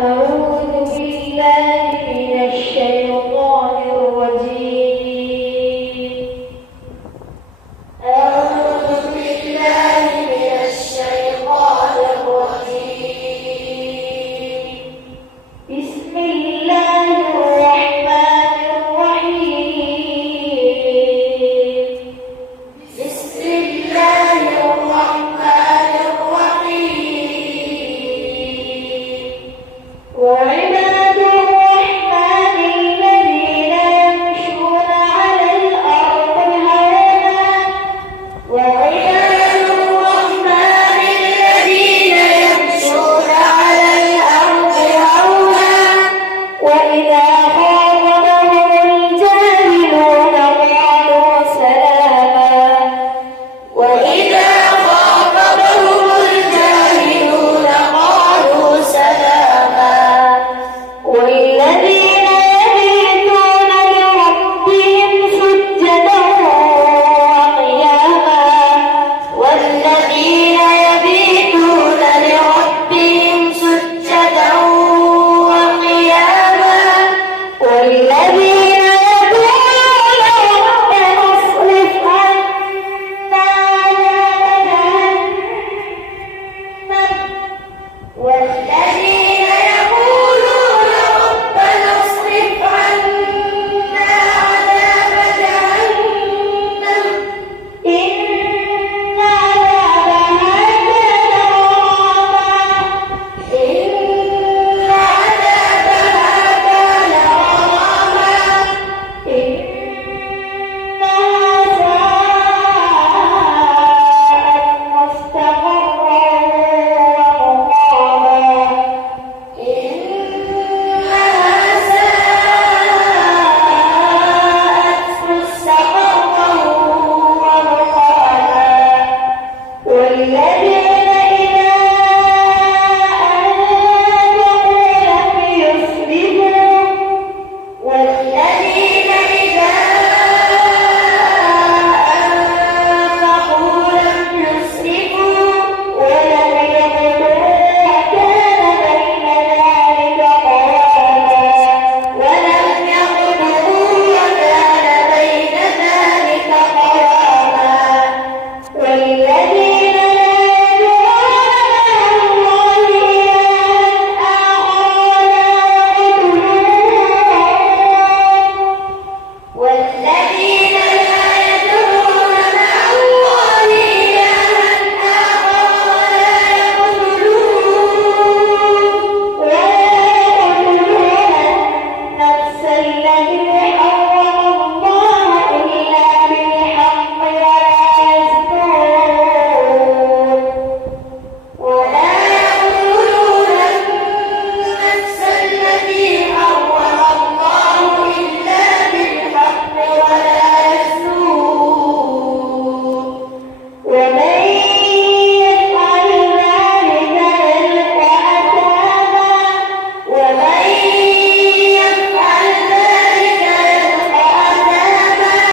أعوذ بالله من الشيطان الرجيم. أعوذ بالله من الشيطان الرجيم. بسم الله الرحمن الرحيم. بسم الله الرحمن الرحيم. وعباد الرحمن الذين يمشون على الأرض هونا وعباد الرحمن الذين يمشون على الأرض هونا وإذا خاطبهم الجاهلون قالوا سلاما وإذا خاطبهم الجاهلون قالوا سلاما. والذين يبيتون لربهم سجدا وقياما والذين يبيتون لربهم سجدا وقياما والذين يقولون ربنا اصرف عنا عذاب جهنم والذين